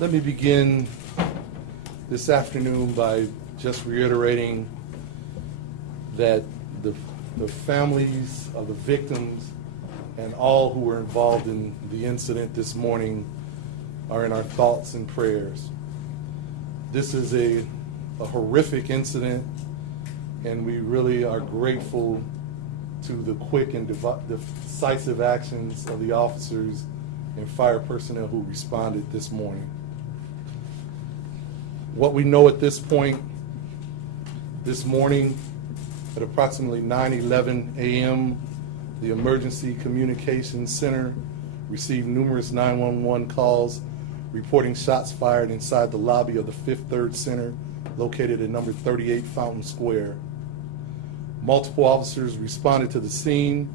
Let me begin this afternoon by just reiterating that the families of the victims and all who were involved in the incident this morning are in our thoughts and prayers. This is a horrific incident, and we really are grateful to the quick and decisive actions of the officers and fire personnel who responded this morning. What we know at this point, this morning at approximately 9:11 a.m., the Emergency Communications Center received numerous 911 calls reporting shots fired inside the lobby of the Fifth Third Center located at number 38 Fountain Square. Multiple officers responded to the scene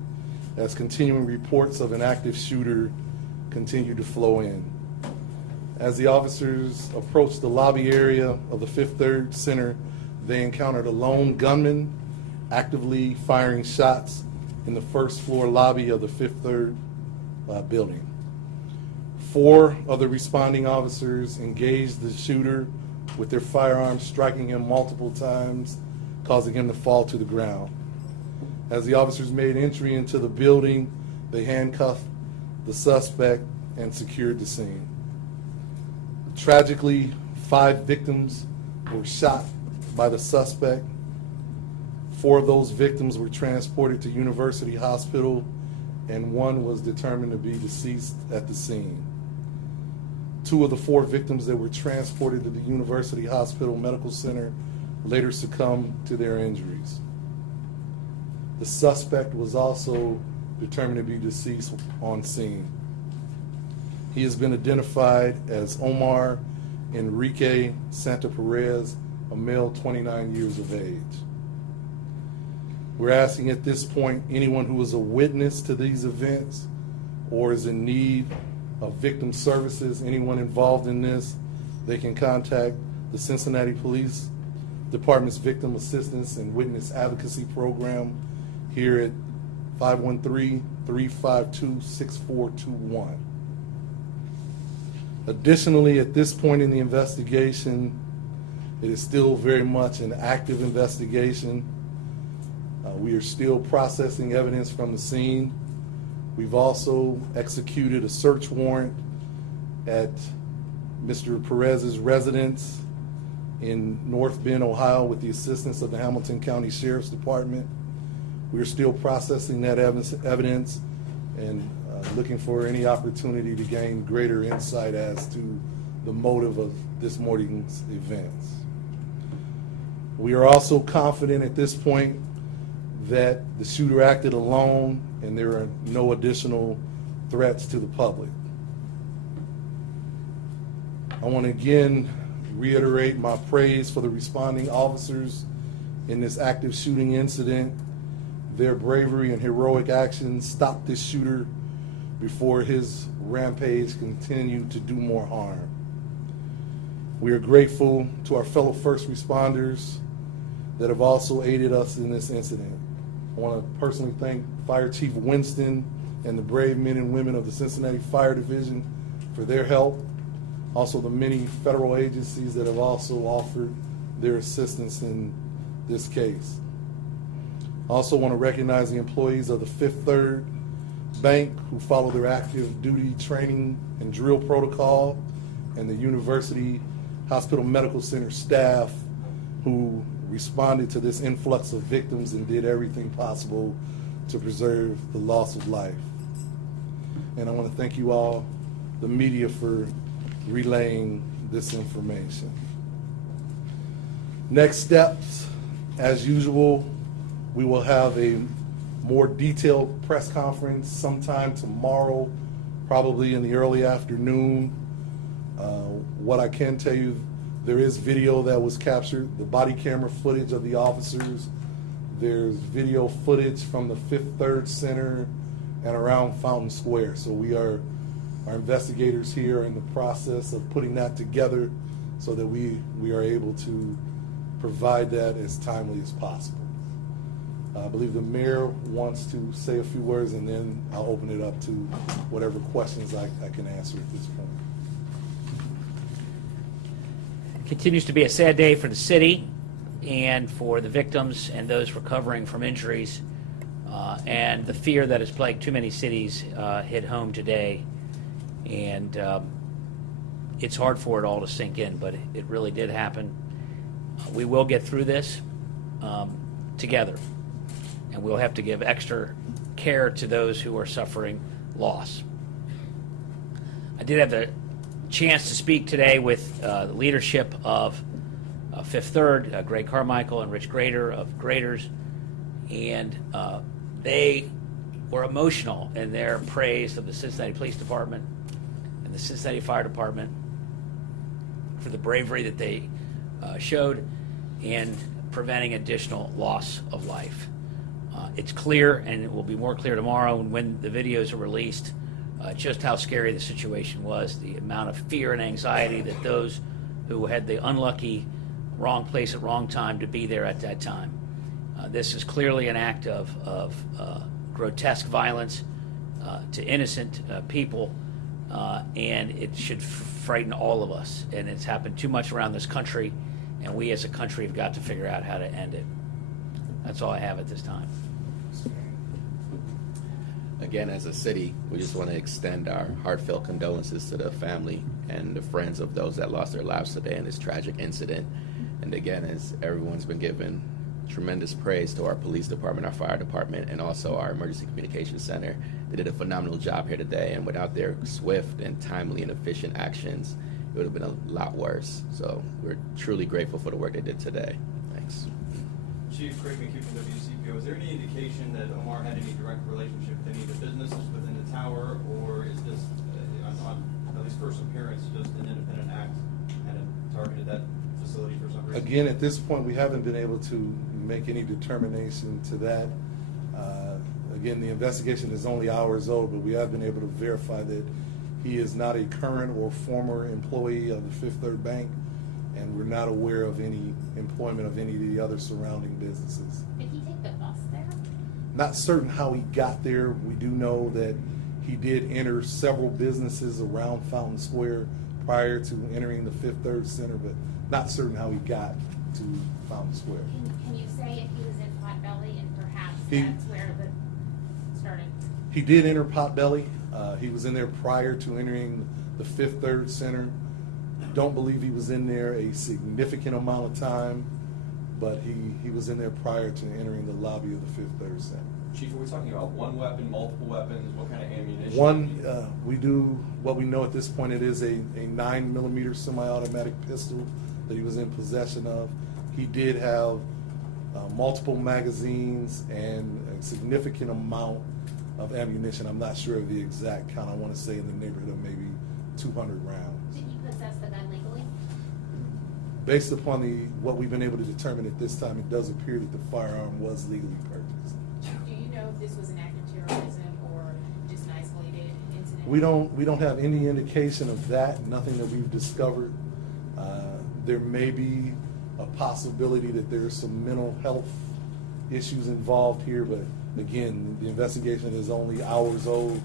as continuing reports of an active shooter continued to flow in. As the officers approached the lobby area of the Fifth Third Center, they encountered a lone gunman actively firing shots in the first floor lobby of the Fifth Third building. 4 of the responding officers engaged the shooter with their firearms, striking him multiple times, causing him to fall to the ground. As the officers made entry into the building, they handcuffed the suspect and secured the scene. Tragically, 5 victims were shot by the suspect. 4 of those victims were transported to University Hospital, and 1 was determined to be deceased at the scene. 2 of the 4 victims that were transported to the University Hospital Medical Center later succumbed to their injuries. The suspect was also determined to be deceased on scene. He has been identified as Omar Enrique Santa Perez, a male 29 years of age. We're asking at this point anyone who is a witness to these events or is in need of victim services, anyone involved in this, they can contact the Cincinnati Police Department's Victim Assistance and Witness Advocacy Program here at 513-352-6421. Additionally, at this point in the investigation, it is still very much an active investigation. We are still processing evidence from the scene. We've also executed a search warrant at Mr. Perez's residence in North Bend, Ohio, with the assistance of the Hamilton County Sheriff's Department. We are still processing that evidence and looking for any opportunity to gain greater insight as to the motive of this morning's events. We are also confident at this point that the shooter acted alone and there are no additional threats to the public. I want to again reiterate my praise for the responding officers in this active shooting incident. Their bravery and heroic actions stopped this shooter before his rampage continued to do more harm. We are grateful to our fellow first responders that have also aided us in this incident. I want to personally thank Fire Chief Winston and the brave men and women of the Cincinnati Fire Division for their help. Also the many federal agencies that have also offered their assistance in this case. I also want to recognize the employees of the Fifth Third Bank who follow their active duty training and drill protocol, and the University Hospital Medical Center staff who responded to this influx of victims and did everything possible to preserve the loss of life. And I want to thank you all, the media, for relaying this information. Next steps, as usual, we will have a more detailed press conference sometime tomorrow, probably in the early afternoon. What I can tell you, there is video that was captured, the body camera footage of the officers. There's video footage from the Fifth Third Center and around Fountain Square. So our investigators here are in the process of putting that together so that we are able to provide that as timely as possible. I believe the mayor wants to say a few words, and then I'll open it up to whatever questions I can answer at this point. Continues to be a sad day for the city and for the victims and those recovering from injuries. And the fear that has plagued too many cities hit home today. And it's hard for it all to sink in, but it really did happen. We will get through this together. And we'll have to give extra care to those who are suffering loss. I did have the chance to speak today with the leadership of Fifth Third, Greg Carmichael and Rich Grader of Graders, and they were emotional in their praise of the Cincinnati Police Department and the Cincinnati Fire Department for the bravery that they showed in preventing additional loss of life. It's clear, and it will be more clear tomorrow when the videos are released, just how scary the situation was, the amount of fear and anxiety that those who had the unlucky wrong place at wrong time to be there at that time. This is clearly an act of grotesque violence to innocent people, and it should frighten all of us. And it's happened too much around this country, and we as a country have got to figure out how to end it. That's all I have at this time. Again, as a city, we just want to extend our heartfelt condolences to the family and the friends of those that lost their lives today in this tragic incident. And again, as everyone's been given tremendous praise to our police department, our fire department, and also our emergency communications center. They did a phenomenal job here today, and without their swift and timely and efficient actions, it would have been a lot worse. So we're truly grateful for the work they did today. Thanks. Chief Craig McHugh from WCPO, is there any indication that Omar had any direct relationship with any of the businesses within the tower, or is this, on at least first appearance, just an independent act and it targeted that facility for some reason? Again, at this point, we haven't been able to make any determination to that. Again, the investigation is only hours old, but we have been able to verify that he is not a current or former employee of the Fifth Third Bank, and we're not aware of any employment of any of the other surrounding businesses. Did he take the bus there? Not certain how he got there. We do know that he did enter several businesses around Fountain Square prior to entering the Fifth Third Center, but not certain how he got to Fountain Square. Can you say if he was in Potbelly and perhaps that's where it started? He did enter Potbelly. He was in there prior to entering the Fifth Third Center. Don't believe he was in there a significant amount of time, but he was in there prior to entering the lobby of the Fifth Third Center. Chief, are we talking about one weapon, multiple weapons? What kind of ammunition? We do, what we know at this point, it is a 9mm semi-automatic pistol that he was in possession of. He did have multiple magazines and a significant amount of ammunition. I'm not sure of the exact count. I want to say in the neighborhood of maybe 200 rounds. Did he possess the gun legally? Based upon what we've been able to determine at this time, it does appear that the firearm was legally purchased. Do you know if this was an act of terrorism or just an isolated incident? We don't have any indication of that, nothing that we've discovered. There may be a possibility that there's some mental health issues involved here, but again, the investigation is only hours old.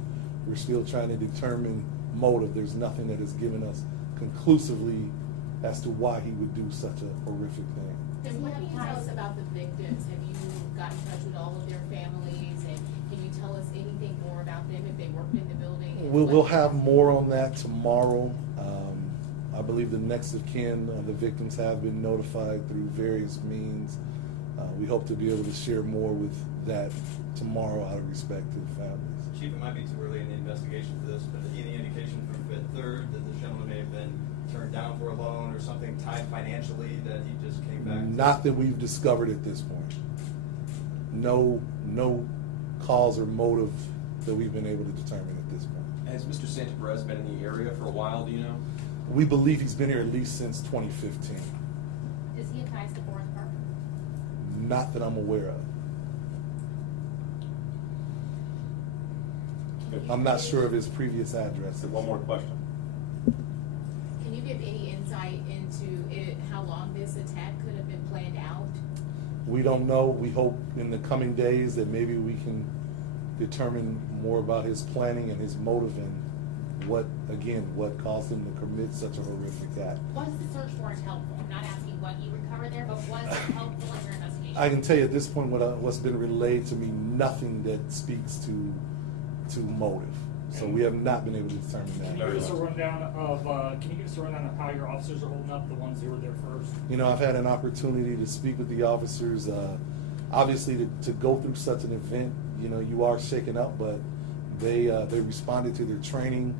We're still trying to determine motive. There's nothing that has given us conclusively as to why he would do such a horrific thing. And what can you tell us about the victims? Have you got in touch with all of their families? And can you tell us anything more about them if they worked in the building? We'll have more on that tomorrow. I believe the next of kin of the victims have been notified through various means. We hope to be able to share more with that tomorrow out of respect to the families. Chief, it might be too early in the investigation for this, but any indication from Fifth Third that the gentleman may have been turned down for a loan or something tied financially that he just came back? Not that we've discovered at this point. No cause or motive that we've been able to determine at this point. Has Mr. Santa Perez been in the area for a while, do you know? We believe he's been here at least since 2015. Does he have ties to Forest Park? Not that I'm aware of. I'm not sure of his previous address. One more question. Can you give any insight into how long this attack could have been planned out? We don't know. We hope in the coming days that maybe we can determine more about his planning and his motive and what caused him to commit such a horrific act. Was the search warrant helpful? I'm not asking what you recovered there, but was it helpful in your investigation? I can tell you at this point what's been relayed to me, nothing that speaks to motive. So we have not been able to determine that. Can you give us a rundown of how your officers are holding up, the ones who were there first? You know, I've had an opportunity to speak with the officers. Obviously, to go through such an event, you know, you are shaken up, but they responded to their training.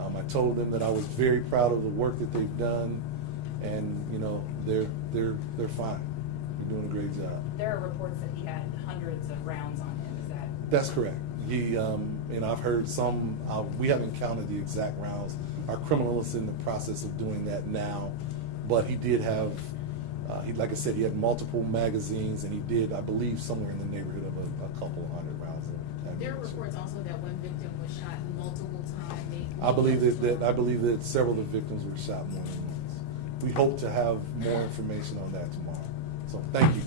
I told them that I was very proud of the work that they've done, and you know, they're fine. They're doing a great job. There are reports that he had hundreds of rounds on him. Is that? That's correct. He, and I've heard some. We haven't counted the exact rounds. Our criminal is in the process of doing that now, but he did have. Like I said, he had multiple magazines, and he did, I believe, somewhere in the neighborhood of a couple hundred rounds. There are reports also that one victim was shot multiple times. I believe that several of the victims were shot more than once. We hope to have more information on that tomorrow. So thank you.